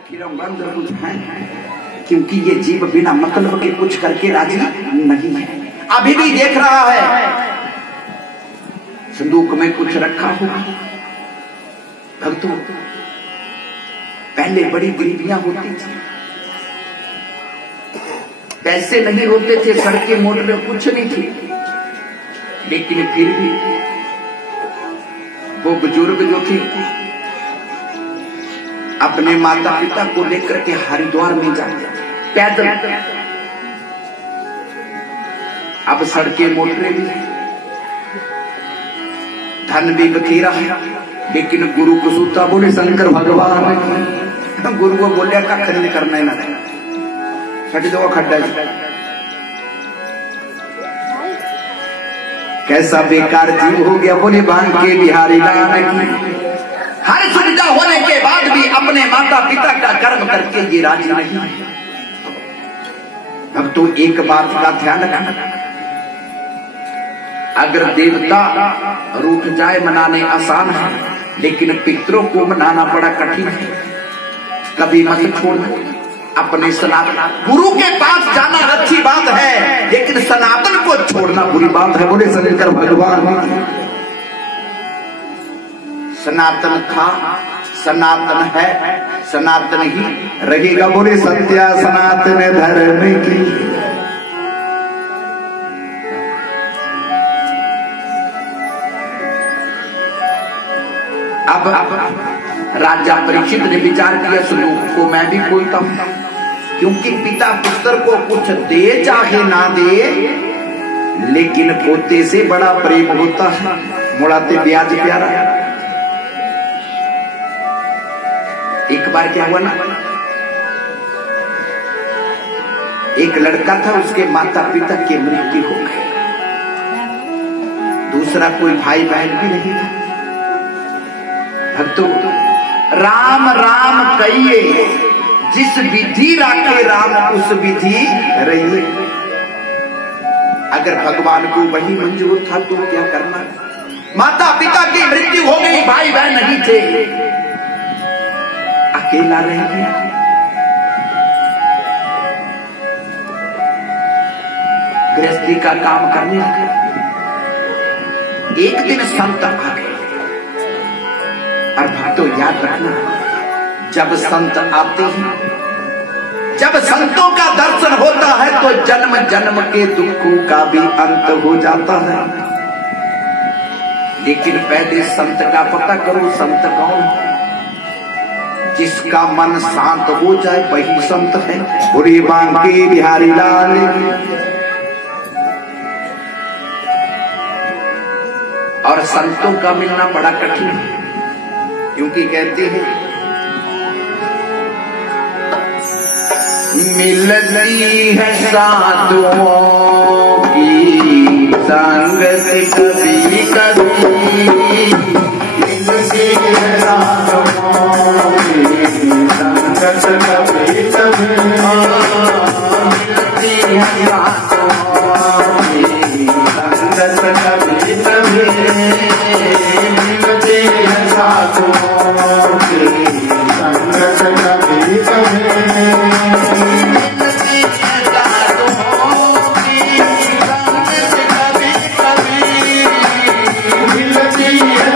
फिर बंद कुछ है, क्योंकि ये जीव बिना मतलब के कुछ करके राजी नहीं है। अभी भी देख रहा है संदूक में कुछ रखा होगा। भक्तों, पहले बड़ी गरीबियां होती थी, पैसे नहीं होते थे, सड़कें मोटरें कुछ नहीं थी, लेकिन फिर भी वो बुजुर्ग जो थे अपने माता पिता को लेकर के हरिद्वार में जाते थे पैदल। अब सड़कें मोटरें भी, धन भी बथेरा है, लेकिन गुरु को सूता बोले शंकर भगवान। गुरु को बोलिया का खरीद करना है ना, छठ दो खड्डा कैसा बेकार जीव हो गया। बोले बांध के बिहारी लाल की हर सुविधा होने के बाद भी अपने माता पिता का कर्म करके ये राजी नहीं। अब तो एक बात का ध्यान रखना, अगर देवता रूठ जाए मनाने आसान है, लेकिन पितरों को मनाना बड़ा कठिन है। कभी मत छोड़ना अपने सनातन गुरु के पास जाना अच्छी बात है, लेकिन सनातन को छोड़ना बुरी बात है। बोले शंकर भगवान। सनातन था, सनातन है, सनातन ही रहेगा। बोले सत्या सनातन धर्म की। अब राजा परीक्षित ने विचार किया, श्लोक को मैं भी बोलता हूं, क्योंकि पिता पुत्र को कुछ दे चाहे ना दे, लेकिन पोते से बड़ा प्रेम होता है। मुड़ाते ब्याज प्यारा। एक बार क्या हुआ ना, एक लड़का था, उसके माता पिता की मृत्यु हो गई, दूसरा कोई भाई बहन भी नहीं था। भक्तों, राम राम कहिए, जिस विधि राखे राम उस विधि रहिए। अगर भगवान को वही मंजूर था तो क्या करना। माता पिता की मृत्यु हो गई, भाई बहन नहीं थे, अकेला रह गया। गृहस्थी का काम करने लगा। एक दिन संत आ गए, और भक्तों याद रखना, जब संत आते हैं, जब संतों का दर्शन होता है, तो जन्म जन्म के दुखों का भी अंत हो जाता है। लेकिन पहले संत का पता करो, संत कौन है। जिसका मन शांत हो जाए वही संत है। बुरी बांके बिहारी लाल। और संतों का मिलना बड़ा कठिन है, क्योंकि कहते हैं मिलती है साधुओं की संगत कभी कभी, मिलती है साधुओं की संगत कभी कभी, मिलती है साधुओं की संगत कभी कभी, मिलती है साधुओं की संगत कभी कभी। मिलती है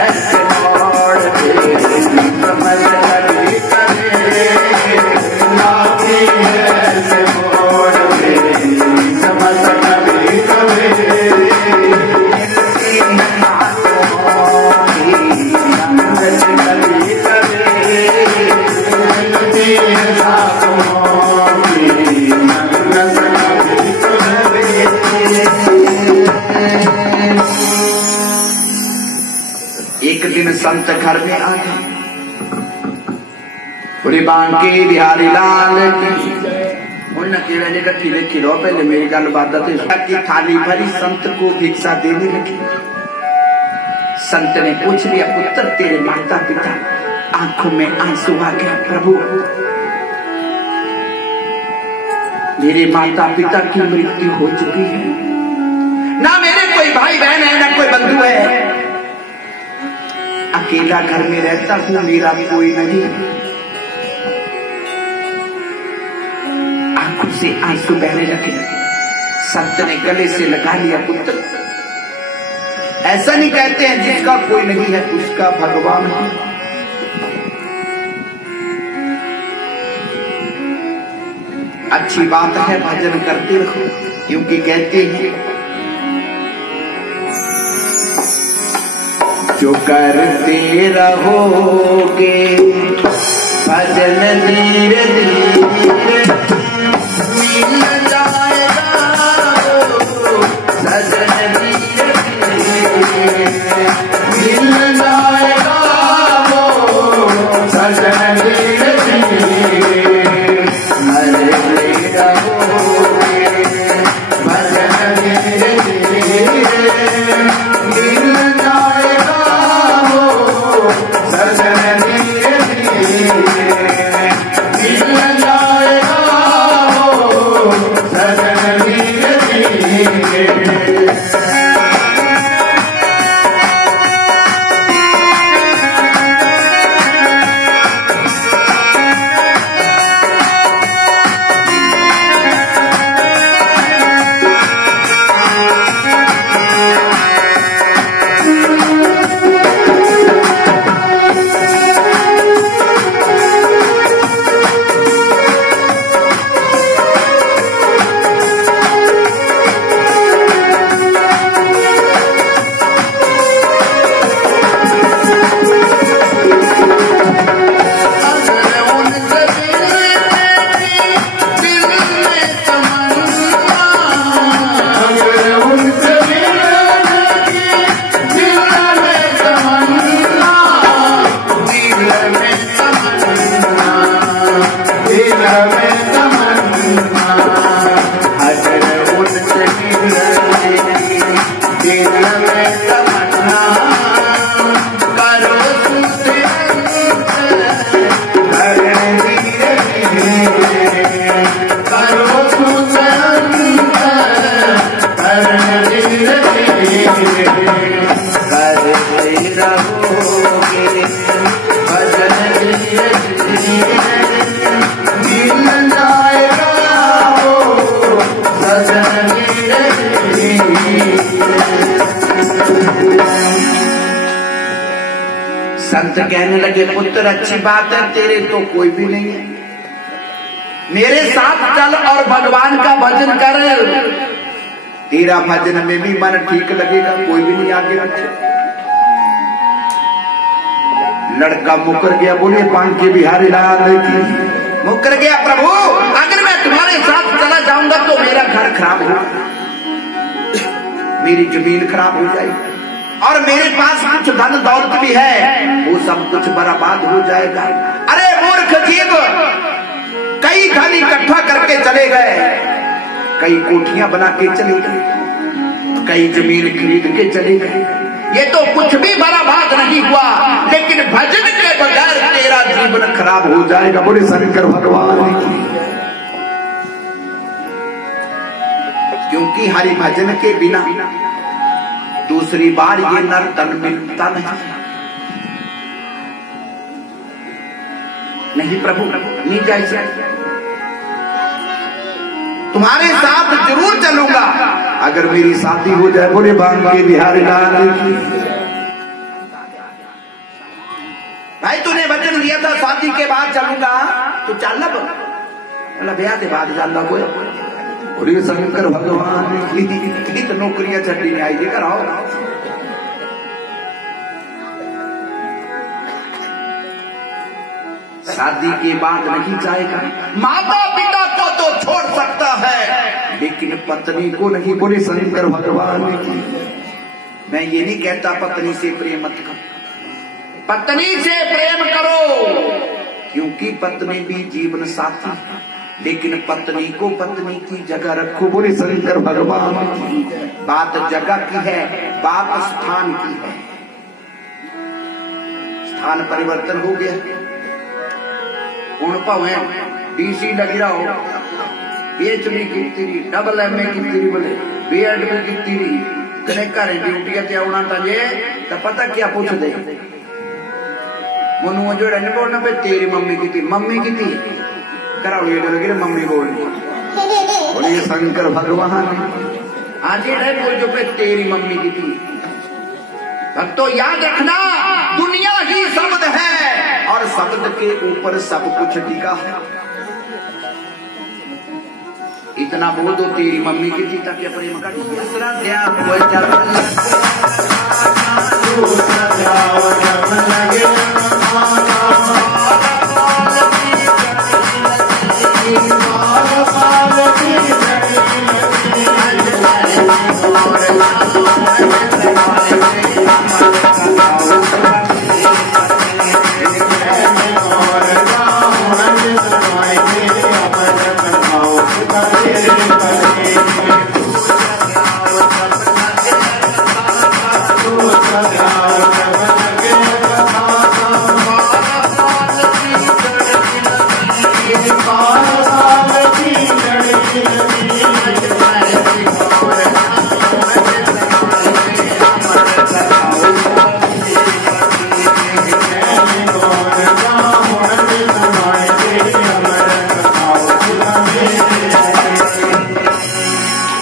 ऐसे मोड़ दे, समझ कभी कभी लाती ऐसे मोड़ दे, समझ कभी कभी मिलती बातों की समझ कभी कभी मिलती बातों की समझ कभी कभी। एक दिन संत घर में आ गए, बोले बांके बिहारी लाल की उनके वेले कट्ठी लिखी लो, पहले मेरी गल बात की थाली भरी संत को भिक्षा देने लगी। संत ने पूछ लिया, पुत्र तेरे माता पिता, आंखों में आंसू आ गया, प्रभु मेरे माता पिता की मृत्यु हो चुकी है, ना मेरे कोई भाई बहन है ना कोई बंधु है, अकेला घर में रहता हूं, मेरा कोई नहीं। आंखों से आंसू बहने लगे। संत ने गले से लगा लिया, पुत्र ऐसा नहीं कहते हैं जिसका कोई नहीं है उसका भगवान है। अच्छी बात है, भजन करते रहो, क्योंकि कहते हैं जो करते रहोगे भजन धीरे धीरे मिल जाएगा, सजन धीरे धीरे मिल जाएगा, सजन धीरे धीरे मरते रहोगे भजन धीरे धीरे मिल जाएगा, सजन धीरे धीरे मिल जाएगा, सजन धीरे धीरे। संत कहने लगे, पुत्र अच्छी बात है, तेरे तो कोई भी नहीं है, मेरे साथ चल और भगवान का भजन कर, तेरा भजन में भी मन ठीक लगेगा, कोई भी नहीं आगे बच्चे। लड़का मुकर गया, बोले बांके बिहारी लाल की मुकर गया, प्रभु अगर मैं तुम्हारे साथ चला जाऊंगा तो मेरा घर खराब होगा, मेरी जमीन खराब हो जाएगी, और मेरे पास कुछ धन दौलत भी है, वो सब कुछ बर्बाद हो जाएगा। अरे मूर्ख जीव, कई धन इकट्ठा करके चले गए, कई कोठियां बना के चले गए, कई जमीन खरीद के चले गए, ये तो कुछ भी बर्बाद नहीं हुआ, लेकिन भजन के बगैर तेरा जीवन खराब हो जाएगा। बोले शंकर भगवान की। क्योंकि हरि भजन के बिना दूसरी बार ये नर तन मिलता नहीं प्रभु, नहीं जाए, तुम्हारे साथ जरूर चलूंगा अगर मेरी शादी हो जाए। बोले बांके बिहारी लाल की। भाई तूने वचन दिया था शादी के बाद चलूंगा, तो चल लब ब्याह के बाद जाना कोई। और शंकर भगवान की तो नौकरियां छठी नहीं आई, कराओ। शादी के बाद नहीं जाएगा, माता पिता को तो छोड़ सकता है लेकिन पत्नी को नहीं। बोले शंकर भगवान की। मैं ये नहीं कहता पत्नी से प्रेम मत करो, पत्नी से प्रेम करो, क्योंकि पत्नी भी जीवन साथी है, लेकिन पत्नी को पत्नी की जगह रखो। बोले शंकर भगवान की। बात जगह की है, बात स्थान की है। स्थान परिवर्तन हो गया, हूं भावे डीसी लगी रहा हो, PhD की डबल MA की बोले BEd भी की कने घर ड्यूटी ते आना तजे तो पता क्या पूछ दे मनु जोड़ा नहीं बोलना पे तेरी मम्मी की थी कराओ ये लगे मम्मी बोलनी। बोले शंकर भगवान आज ये बोल जो पे तेरी मम्मी की थी। भक्तों याद रखना दुनिया ही शब्द है और शब्द के ऊपर सब कुछ टिका है। इतना बोल दो तेरी मम्मी की थी तक प्रेम का दूसरा ध्यान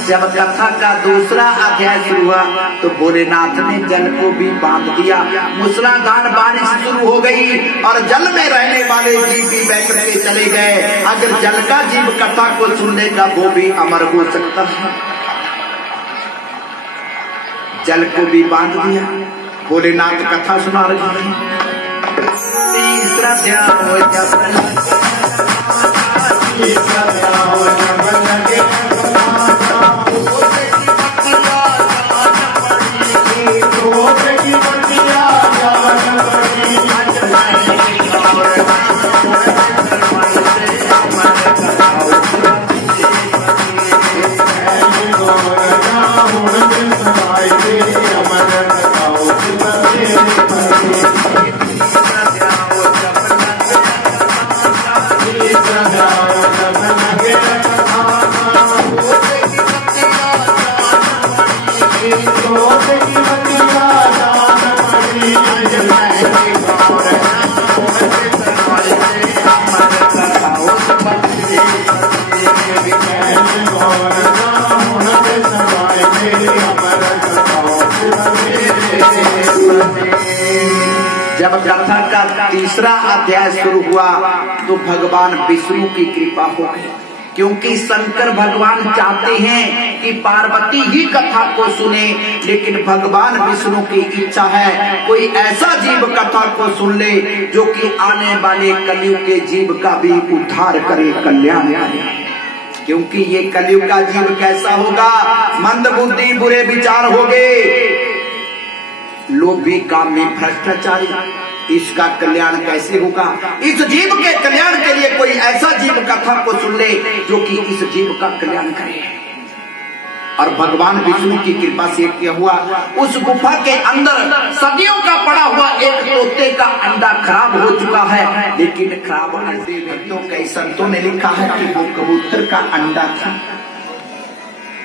जब कथा का दूसरा अध्याय शुरू हुआ तो भोलेनाथ ने जल को भी बांध दिया। मूसलाधार बारिश शुरू हो गई और जल में रहने वाले जीव भी बह करके चले गए। अगर जल का जीव कथा को सुन लेगा वो भी अमर हो सकता है। जल को भी बांध दिया, भोलेनाथ कथा सुना रहे हैं। तीसरा ध्यान हो जब कथा का तीसरा अध्याय शुरू हुआ तो भगवान विष्णु की कृपा हो गई, क्योंकि शंकर भगवान चाहते हैं कि पार्वती ही कथा को सुने, लेकिन भगवान विष्णु की इच्छा है कोई ऐसा जीव कथा को सुन ले जो कि आने वाले कलयुग के जीव का भी उद्धार करे, कल्याण करे। क्योंकि ये कलयुग का जीव कैसा होगा? मंद बुद्धि, बुरे विचार होंगे, लोभी, कामी, भ्रष्टाचारी। इसका कल्याण कैसे होगा? इस जीव के कल्याण के लिए कोई ऐसा जीव कथा को सुन ले जो कि इस जीव का कल्याण करे। और भगवान विष्णु की कृपा से क्या हुआ, उस गुफा के अंदर सदियों का पड़ा हुआ एक तोते का अंडा खराब हो चुका है, लेकिन खराब अंडे में तो कई संतों ने लिखा है कि वो कबूतर का अंडा था,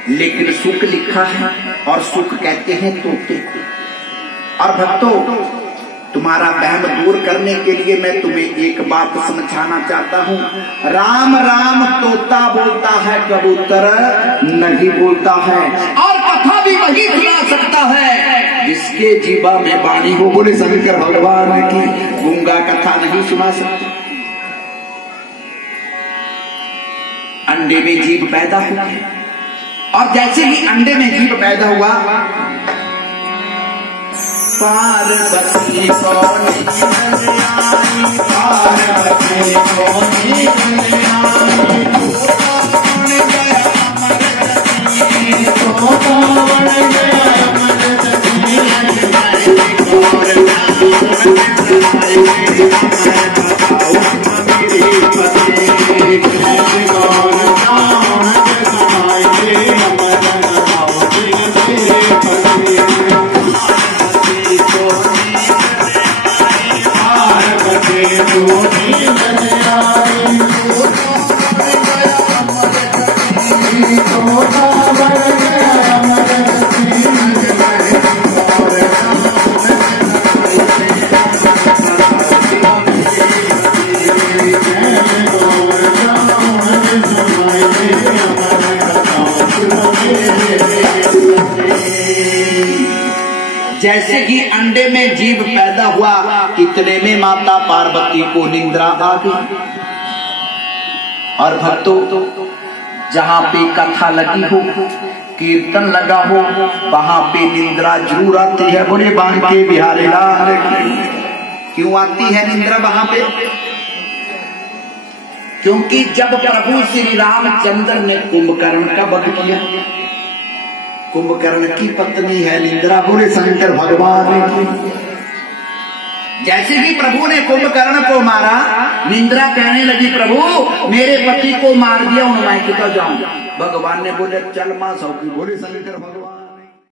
लेकिन सुख लिखा है और सुख कहते हैं तोते को। और भक्तों, तुम्हारा वहम दूर करने के लिए मैं तुम्हें एक बात समझाना चाहता हूँ। राम राम तोता बोलता है, कबूतर नहीं बोलता है। और कथा भी वही सुना सकता है जिसके जीवा में वाणी हो। बोले शंकर भगवान की। गूंगा सुना सकते। अंडे में जीव पैदा हुआ और जैसे ही अंडे में जीव पैदा हुआ, पार्वती को नींद आई, पार्वती को नींद आई, कौन गया अमर तो कौन गया जैसे ही अंडे में जीव पैदा हुआ, इतने में माता पार्वती को निद्रा आ गई। और भक्तों, जहां पे कथा लगी हो, कीर्तन लगा हो, वहां पे निद्रा जरूर आती है। बोले बांके बिहारी लाल। क्यों आती है निद्रा वहां पे? क्योंकि जब प्रभु श्री रामचंद्र ने कुंभकर्ण का वध किया, कुंभकर्ण की पत्नी है निद्रा। बोले शंकर भगवान की। जैसे ही प्रभु ने कुंभकर्ण को मारा, निद्रा कहने लगी, प्रभु मेरे पति को मार दिया, मैं कितना जाऊं? भगवान ने बोले चल मां सौखी। बोले शंकर भगवान।